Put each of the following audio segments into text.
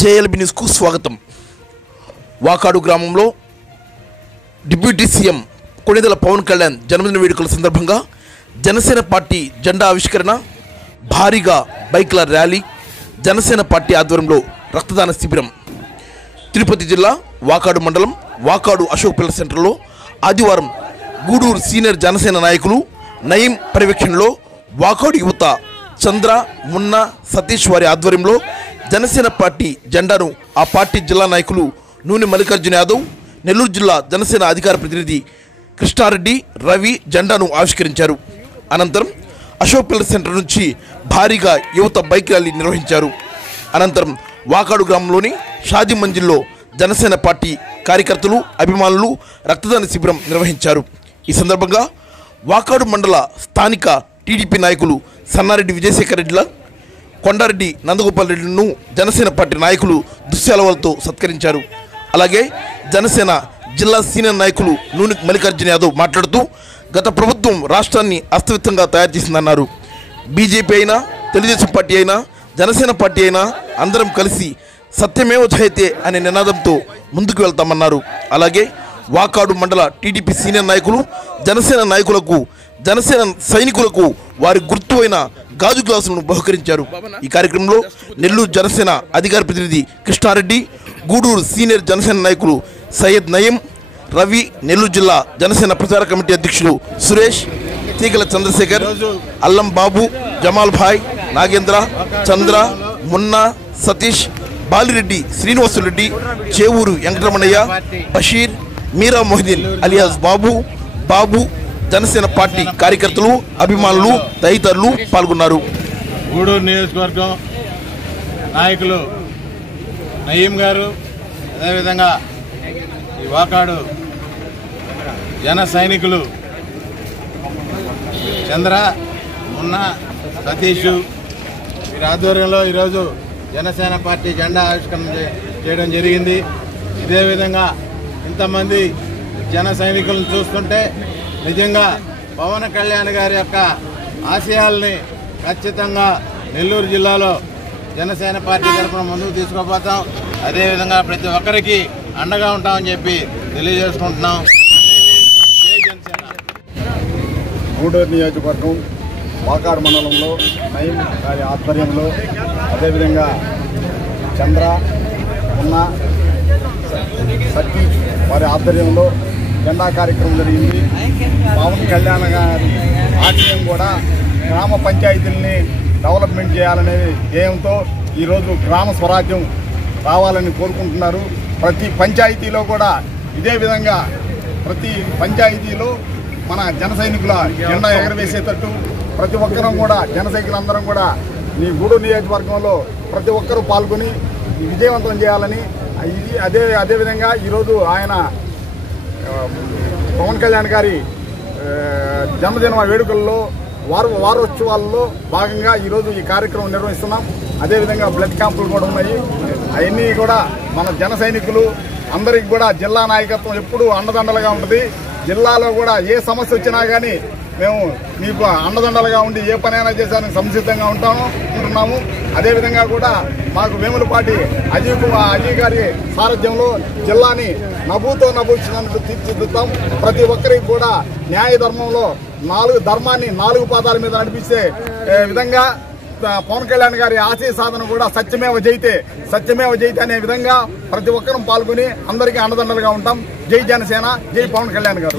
JLB న్యూస్కు స్వాగతం. వాకాడు గ్రామంలో డిప్యూటీ సీఎం కొణిదెల పవన్ కళ్యాణ్ జన్మదిన వేడుకల సందర్భంగా జనసేన పార్టీ జెండా ఆవిష్కరణ, భారీగా బైక్ల ర్యాలీ, జనసేన పార్టీ ఆధ్వర్యంలో రక్తదాన శిబిరం. తిరుపతి జిల్లా వాకాడు మండలం వాకాడు అశోక్ పిల్లర్ సెంటర్లో ఆదివారం గూడూరు సీనియర్ జనసేన నాయకులు నయీం పర్యవేక్షణలో వాకాడు యువత చంద్ర, మున్న, సతీష్ వారి ఆధ్వర్యంలో జనసేన పార్టీ జెండాను ఆ పార్టీ జిల్లా నాయకులు నూనె మల్లికార్జున యాదవ్, నెల్లూరు జిల్లా జనసేన అధికార ప్రతినిధి కృష్ణారెడ్డి, రవి జెండాను ఆవిష్కరించారు. అనంతరం అశోక్ పిల్లర్ సెంటర్ నుంచి భారీగా యువత బైక్ ర్యాలీ నిర్వహించారు. అనంతరం వాకాడు గ్రామంలోని షాదీ మంజిల్లో జనసేన పార్టీ కార్యకర్తలు, అభిమానులు రక్తదాన శిబిరం నిర్వహించారు. ఈ సందర్భంగా వాకాడు మండల స్థానిక టీడీపీ నాయకులు సన్నారెడ్డి విజయశేఖర్ రెడ్డిల, కొండారెడ్డి నందగోపాల్ రెడ్డిలను జనసేన పార్టీ నాయకులు దుశ్శాలవలతో సత్కరించారు. అలాగే జనసేన జిల్లా సీనియర్ నాయకులు నూనె మల్లికార్జున యాదవ్ మాట్లాడుతూ గత ప్రభుత్వం రాష్ట్రాన్ని అస్తవ్యస్తంగా తయారు చేసిందన్నారు. బీజేపీ అయినా, తెలుగుదేశం పార్టీ అయినా, జనసేన పార్టీ అయినా అందరం కలిసి సత్యమేవ జయతే అనే నినాదంతో ముందుకు వెళ్తామన్నారు. అలాగే వాకాడు మండల టీడీపీ సీనియర్ నాయకులు జనసేన నాయకులకు, జనసేన సైనికులకు వారి గుర్తు అయిన గాజు గ్లాసులను బహుకరించారు. ఈ కార్యక్రమంలో నెల్లూరు జనసేన అధికార ప్రతినిధి కృష్ణారెడ్డి, గూడూరు సీనియర్ జనసేన నాయకులు సయ్యద్ నయీం, రవి, నెల్లూరు జిల్లా జనసేన ప్రచార కమిటీ అధ్యక్షులు సురేష్, తీగల చంద్రశేఖర్, అల్లం బాబు, జమాల్ భాయ్, నాగేంద్ర, చంద్ర, మున్న, సతీష్, బాలిరెడ్డి, శ్రీనివాసురెడ్డి, చేవూరు వెంకటరమణయ్య, బషీర్, మీరా మొహిదీన్ అలియాస్ బాబు జనసేన పార్టీ కార్యకర్తలు, అభిమానులు తదితరులు పాల్గొన్నారు. గూడూరు నియోజకవర్గం నాయకులు నయీం గారు, అదేవిధంగా ఈ వాకాడు జన సైనికులు చంద్ర, మున్న, సతీష్ వీరి ఆధ్వర్యంలో ఈరోజు జనసేన పార్టీ జెండా ఆవిష్కరణ చేయడం జరిగింది. ఇదే విధంగా ఇంతమంది జన సైనికులను చూస్తుంటే నిజంగా పవన్ కళ్యాణ్ గారి యొక్క ఆశయాల్ని ఖచ్చితంగా నెల్లూరు జిల్లాలో జనసేన పార్టీ తరఫున ముందుకు తీసుకుపోతాం. అదేవిధంగా ప్రతి ఒక్కరికి అండగా ఉంటామని చెప్పి తెలియజేసుకుంటున్నాం. జై జనసేన. గూడూరు నియోజకవర్గం వాకాడు మండలంలో నయీం గారి ఆధ్వర్యంలో, అదేవిధంగా చంద్ర, మున్న, సతీష్ వారి ఆధ్వర్యంలో జెండా కార్యక్రమం జరిగింది. పవన్ కళ్యాణ్ గారి ఆశయం కూడా గ్రామ పంచాయతీలని డెవలప్మెంట్ చేయాలనే ధ్యేయంతో ఈరోజు గ్రామ స్వరాజ్యం రావాలని కోరుకుంటున్నారు. ప్రతి పంచాయతీలో కూడా ఇదే విధంగా ప్రతి పంచాయతీలో మన జన సైనికుల జెండా ఎగరవేసేటట్టు ప్రతి ఒక్కరూ కూడా, జన సైనికులందరం కూడా ఈ గూడూరు నియోజకవర్గంలో ప్రతి ఒక్కరూ పాల్గొని విజయవంతం చేయాలని, అదేవిధంగా ఈరోజు ఆయన పవన్ కళ్యాణ్ గారి జన్మదిన వేడుకల్లో వారోత్సవాల్లో భాగంగా ఈరోజు ఈ కార్యక్రమం నిర్వహిస్తున్నాం. అదేవిధంగా బ్లడ్ క్యాంపులు కూడా ఉన్నాయి. అవన్నీ కూడా మన జన సైనికులు అందరికి కూడా జిల్లా నాయకత్వం ఎప్పుడూ అండదండలుగా ఉంటుంది. జిల్లాలో కూడా ఏ సమస్య వచ్చినా కానీ మేము మీకు అండదండలుగా ఉండి ఏ పనైనా చేసానికి సంసిద్ధంగా ఉంటున్నాము. అదేవిధంగా కూడా మాకు వేములపాటి అజయ్ గారి సారథ్యంలో జిల్లాని నభూచినట్టు తీర్చిదిద్దాం. ప్రతి ఒక్కరికి కూడా న్యాయ ధర్మంలో ధర్మాన్ని 4 పాదాల మీద నడిపించే విధంగా పవన్ కళ్యాణ్ గారి ఆశయ సాధన కూడా సత్యమేవ జయితే అనే విధంగా ప్రతి ఒక్కరూ పాల్గొని అందరికీ అండదండలుగా ఉంటాం. జై జనసేన, జై పవన్ కళ్యాణ్ గారు.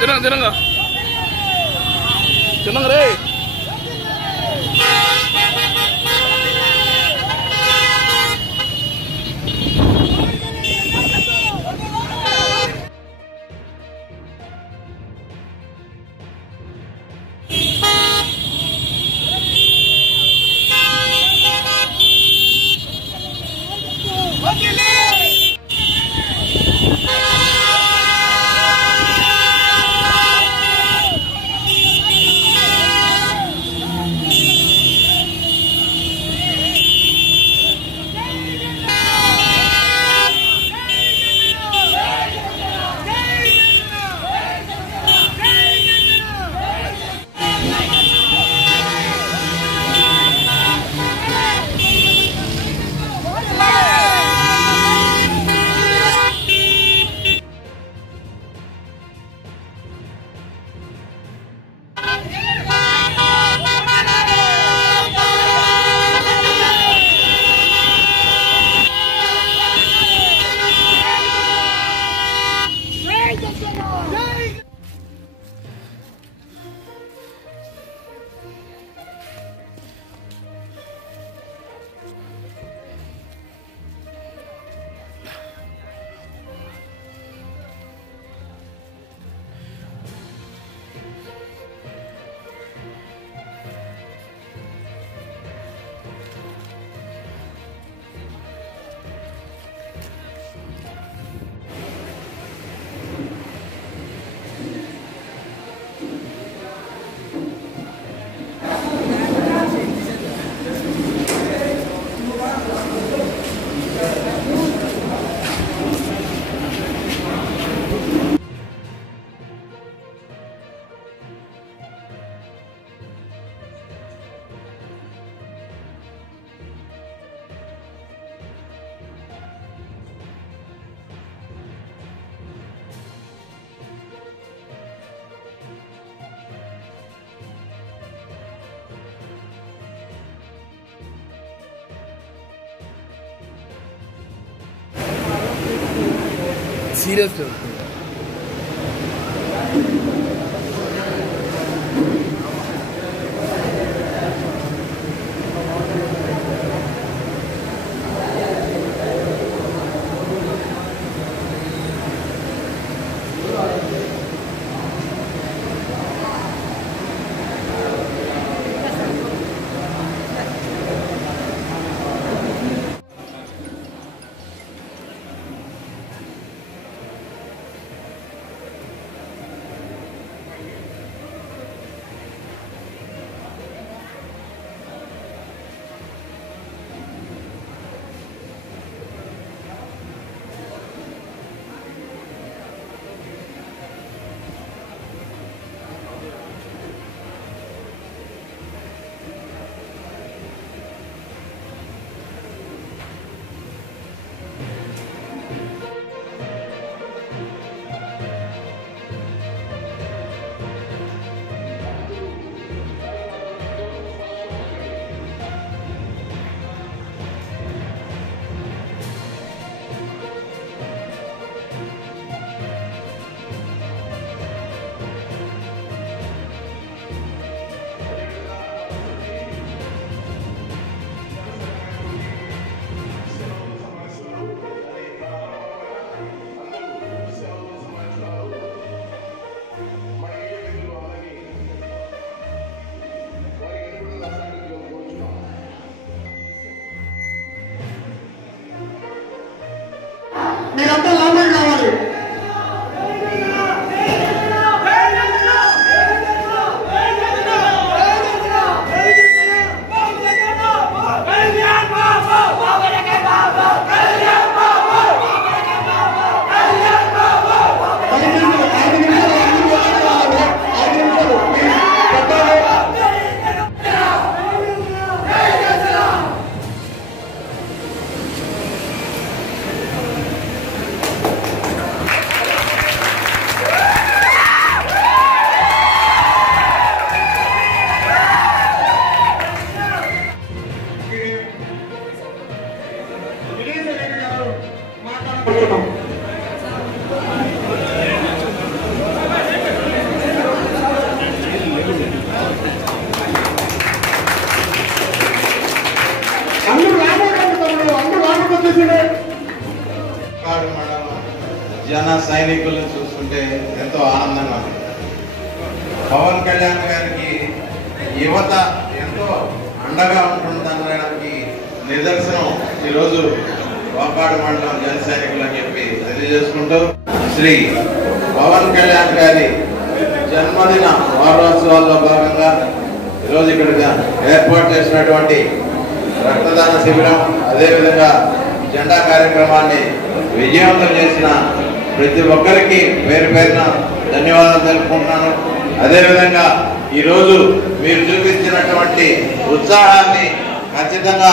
తినంగా రే. సీరియస్ సైనికులను చూస్తుంటే ఎంతో ఆనందంగా ఉంది. పవన్ కళ్యాణ్ గారికి యువత ఎంతో అండగా ఉంటుందనడానికి నిదర్శనం ఈరోజు వాకాడు మండలం జన సైనికులు అని చెప్పి తెలియజేసుకుంటూ శ్రీ పవన్ కళ్యాణ్ గారి జన్మదిన వారోత్సవాల్లో భాగంగా ఈరోజు ఇక్కడ ఏర్పాటు చేసినటువంటి రక్తదాన శిబిరం, అదేవిధంగా జెండా కార్యక్రమాన్ని విజయవంతం చేసిన ప్రతి ఒక్కరికి పేరు పేరున ధన్యవాదాలు తెలుపుకుంటున్నాను. అదేవిధంగా ఈరోజు మీరు చూపించినటువంటి ఉత్సాహాన్ని ఖచ్చితంగా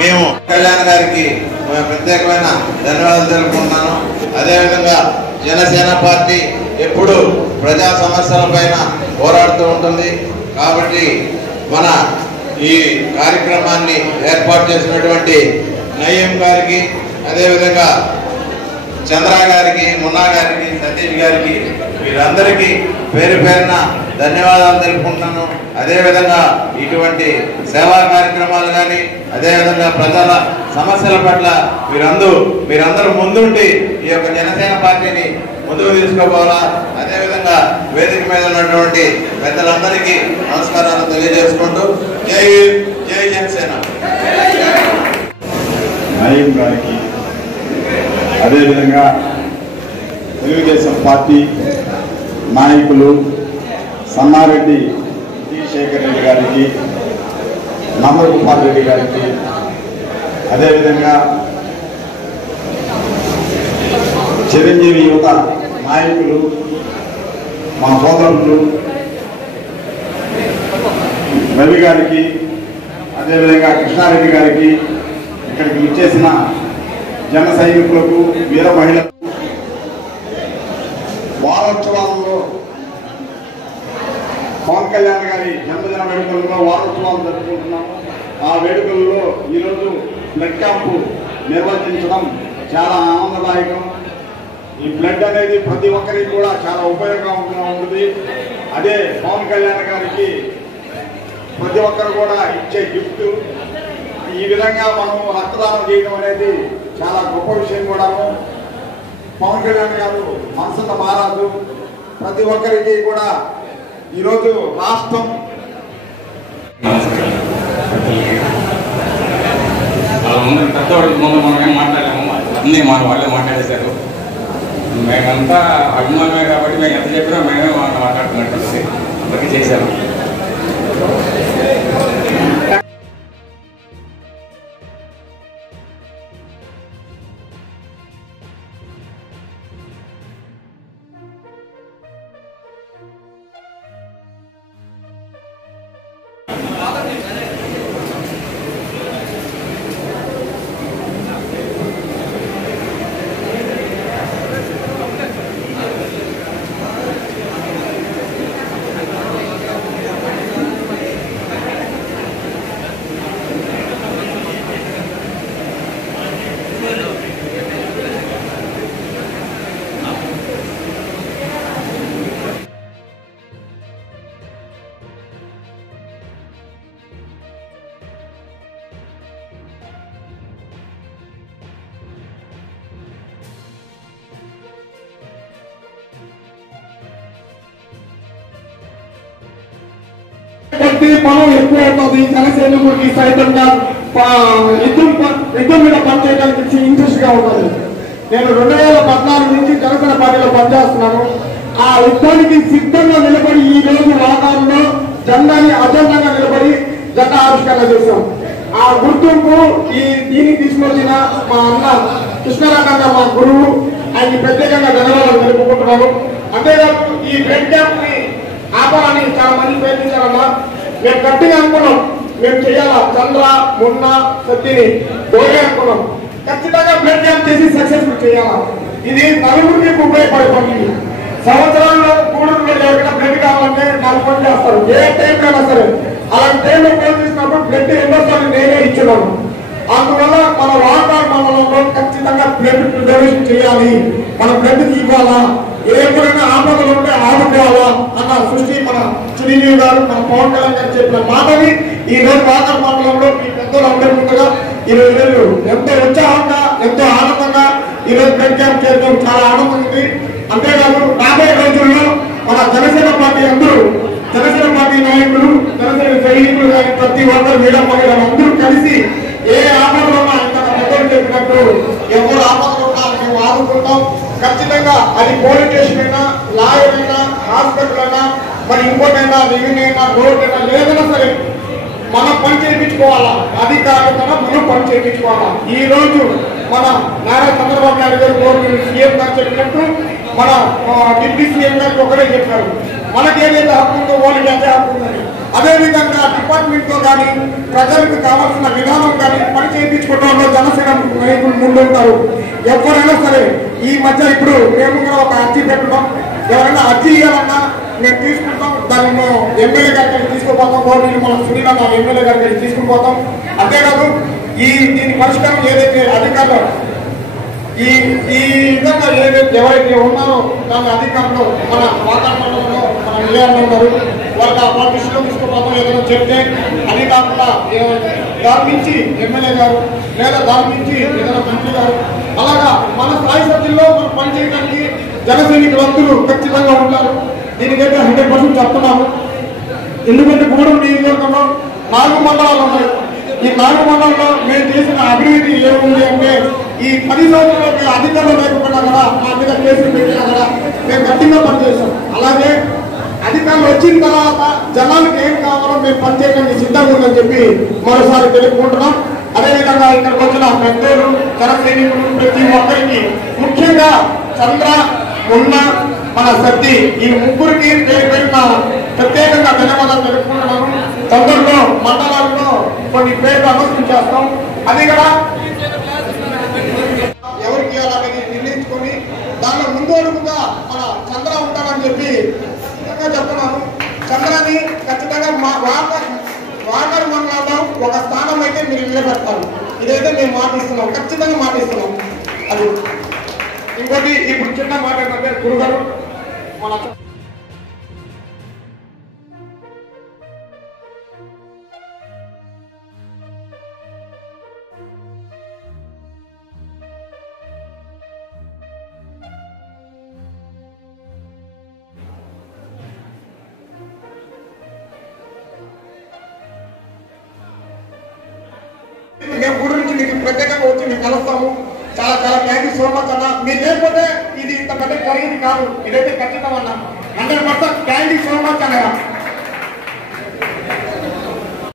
మేము కళ్యాణ్ గారికి ప్రత్యేకమైన ధన్యవాదాలు తెలుపుకుంటున్నాను. అదేవిధంగా జనసేన పార్టీ ఎప్పుడు ప్రజా సమస్యల పైన పోరాడుతూ ఉంటుంది కాబట్టి మన ఈ కార్యక్రమాన్ని ఏర్పాటు చేసినటువంటి నయీం గారికి, అదేవిధంగా చంద్ర గారికి, మున్నా గారికి, సతీష్ గారికి, వీరందరికీ పేరు పేరున ధన్యవాదాలు తెలుపుకుంటున్నాను. అదేవిధంగా ఇటువంటి సేవా కార్యక్రమాలు కానీ, అదేవిధంగా ప్రజల సమస్యల పట్ల మీరందరూ ముందుండి ఈ యొక్క జనసేన పార్టీని ముందుకు తీసుకోవాలా. అదేవిధంగా వేదిక మీద ఉన్నటువంటి పెద్దలందరికీ నమస్కారాలు తెలియజేసుకుంటూ జై జై జనసేన. నయీం గారికి, అదేవిధంగా తెలుగుదేశం పార్టీ నాయకులు సన్నారెడ్డి శేఖర్ రెడ్డి గారికి, నమ్మగోపాల్ రెడ్డి గారికి, అదేవిధంగా చిరంజీవి యువత నాయకులు మా సోదరులు రవి గారికి, అదేవిధంగా కృష్ణారెడ్డి గారికి, ఇక్కడికి ఇచ్చేసిన జన సైనికులకు, వీర మహిళలకు వారోత్సవాలలో పవన్ కళ్యాణ్ గారి జన్మదిన వేడుకల్లో వారోత్సవాలు జరుపుకుంటున్నాము. ఆ వేడుకల్లో ఈరోజు బ్లడ్ క్యాంపు నిర్వహించడం చాలా ఆనందదాయకం. ఈ బ్లడ్ అనేది ప్రతి ఒక్కరికి కూడా చాలా ఉపయోగంగా ఉంటుంది. అదే పవన్ కళ్యాణ్ గారికి ప్రతి ఒక్కరు కూడా ఇచ్చే గిఫ్ట్. ఈ విధంగా మనం రక్తదానం చేయడం అనేది చాలా గొప్ప విషయం కూడాను. పవన్ కళ్యాణ్ గారు మనసున్న మారాదు. ప్రతి ఒక్కరికి కూడా ఈరోజు రాష్ట్రం పెద్దవాళ్ళకి ముందు మనం ఏం మాట్లాడాము, అన్నీ మన వాళ్ళే మాట్లాడేశారు. మేమంతా అభిమానమే కాబట్టి మేము ఎంత చెప్పినా మేమే మాట్లాడుతున్నట్టు అందరికీ చేశాము. మనం ఎక్కువ అవుతుంది. జనసైనికుడికి సైతంగా యుద్ధం మీద పనిచేయడానికి ఇంట్రెస్ట్ గా ఉంటుంది. నేను 2014 నుంచి జనసేన పార్టీలో పనిచేస్తున్నాను. ఆ యుద్ధానికి సిద్ధంగా నిలబడి ఈ రోజు వాతావరణంలో జెండాని అజెండాగా నిలబడి జెండా ఆవిష్కరణ చేశాం. ఆ గుర్తింపు దీనికి తీసుకొచ్చిన మా అన్న కృష్ణారావు మా గురువు, ఆయనకి ప్రత్యేకంగా ధన్యవాదాలు తెలుపుకుంటున్నాను. అంతేకాదు ఈ బ్లడ్ క్యాంప్ ని ఆపాలని చాలా మంది ప్రయత్నించారన్నా. మేము గట్టిగా అనుకున్నాం, మేము చేయాలా. చంద్ర, మున్న, సత్తిని ఓకే అనుకున్నాం. ఖచ్చితంగా బ్లడ్ క్యాంప్ చేసి సక్సెస్ఫుల్ చేయాలా. ఇది నలుగురికి ఉపయోగపడే పని. సంవత్సరాల్లో గూడూరులో ఎవరికైనా బ్లడ్ కావాలంటే నాకు ఫోన్ చేస్తారు, ఏ టైంకైనా సరే. అలాంటి టైంలో ఫోన్ చేసినప్పుడు బ్లడ్ రెండోసారి నేనే ఇచ్చున్నాను. అందువల్ల మన వాకాడు మండలంలో ఖచ్చితంగా బ్లడ్ డొనేషన్ చేయాలి, మన బ్లడ్ ఇవ్వాలా. ఎప్పుడైనా ఆపదలు ఉంటే ఆదుకోవాలా అన్న సృష్టి మన చిరంజీవి గారు, మన పవన్ కళ్యాణ్ గారు చెప్పిన మాటని ఈ రోజు వాకాడు మండలంలో మీ పెద్దలు అందరి ముందుగా 20 ఎంతో ఉత్సాహంగా, ఎంతో ఆనందంగా ఈరోజు బ్లడ్ క్యాంప్ చేయడం చాలా ఆనందం ఉంది. అంతేకాదు రాబోయే రోజుల్లో మన జనసేన పార్టీ అందరూ, జనసేన పార్టీ నాయకులు, జనసేన సైనికులు కానీ ప్రతి ఒక్కరు మీడియా మహిళలు అందరూ కలిసి ఏ ఆపదలో ఉన్నా ఇంత పెద్దలు చెప్పినట్టు ఎవరు ఆపదలు ఉన్నా మేము ఆదుకుంటాం. ఖచ్చితంగా అది పోలీస్ స్టేషన్ అయినా, లాయర్ అయినా, హాస్పిటల్ అయినా, మరి ఇంకోటైనా, రెవెన్యూ అయినా, రోడ్ అయినా, లేదైనా సరే మనం పని చేయించుకోవాలా. అధికారులతో మనం పని చేయించుకోవాలా. ఈ రోజు మన నారా చంద్రబాబు నాయుడు గారు గవర్నమెంట్ సీఎం గారు చెప్పినట్టు మన డిప్యూటీ సీఎం గారికి ఒకటే చెప్పారు, మనకి ఏదైతే హక్కు ఉందో వాళ్ళకి అదే హక్కు ఉందని. అదేవిధంగా డిపార్ట్మెంట్ తో కానీ ప్రజలకు కావాల్సిన విధానం కానీ పని చేయించుకోవడంలో జనసేన నాయకులు ముందుంటారు. ఎవరైనా సరే ఈ మధ్య ఇప్పుడు మేము కూడా ఒక అర్జీ పెట్టడం, ఎవరైనా అర్జీ ఇవ్వాలన్నా మేము తీసుకుంటాం, దాన్ని ఎమ్మెల్యే గారికి తీసుకుపోతాం. గవర్నమెంట్ మన సునీల్ అన్న ఎమ్మెల్యే గారికి తీసుకుని పోతాం. అంతేకాదు దీని పరిష్కారం ఏదైతే అధికారులు ఈ విధంగా ఏదైతే ఎవరైతే ఉన్నారో దాని అధికారులు మన వాతావరణంలో మన నిలయాలు ఉన్నారు, వాళ్ళకి ఆ పార్టీలో తీసుకుపోతాం. ఏదైనా చెప్తే అది కాకుండా దాని నుంచి ఎమ్మెల్యే గారు లేదా దాని నుంచి ఏదైనా మంత్రి గారు అలాగా మన స్థాయి సభ్యుల్లో మనం పనిచేయడానికి జన సైనికులందరూ ఖచ్చితంగా ఉంటారు. దీనికైతే 100% చెప్తున్నాము. ఎందుకంటే గూడూరు నియోజకవర్గంలో 4 మండలాలు ఉన్నాయి. ఈ 4 మండలంలో మేము చేసిన అభివృద్ధి ఏముంది అంటే ఈ 10 సంవత్సరాలకి అధికారులు లేకుండా కూడా మా మీద కేసులు పెట్టినా కూడా మేము గట్టిగా పనిచేస్తాం. అలాగే అధికారులు వచ్చిన తర్వాత జనాలకు ఏం కావాలో మేము పనిచేయడానికి సిద్ధంగా ఉందని చెప్పి మరోసారి తెలుపుకుంటున్నాం. అదేవిధంగా ఇక్కడికి వచ్చిన పెద్దలు, జన సైనికులు ప్రతి ఒక్కరికి, ముఖ్యంగా చంద్ర, మున్న, మన సత్తి ఈ ముగ్గురికి పేరు పెట్టిన ప్రత్యేకంగా ధన్యవాదాలు తెలుపుకుంటున్నాను. తొందరలో మండలాల్లో కొన్ని పేర్లు అనౌన్స్ చేస్తాం. అది కూడా ఎవరికి అలాగే నిర్ణయించుకొని దానిలో ముందు అడుగుగా మన చంద్ర ఉంటానని చెప్పి చెప్తున్నాను. చంద్రాన్ని ఖచ్చితంగా మా వాటర్ మండలంలో ఒక స్థానం అయితే మీరు నిలబెడతారు. ఇదైతే మేము మాటిస్తున్నాం, ఖచ్చితంగా మాటిస్తున్నాం. అది ఇంకోటి ఇప్పుడు చిన్న మాట ఏంటంటే గురుగారు మన మేము గూడూరు నుంచి మీకు ప్రత్యేకంగా వచ్చి మేము కలుస్తాము. చాలా చాలా థ్యాంక్ యూ సో మచ్ అన్న. మీరు లేకపోతే ఇది ఇంత పెద్ద జరిగింది కాదు. ఇదైతే ఖచ్చితంగా అన్న. 100% థ్యాంక్ యూ సో మచ్ అన్న.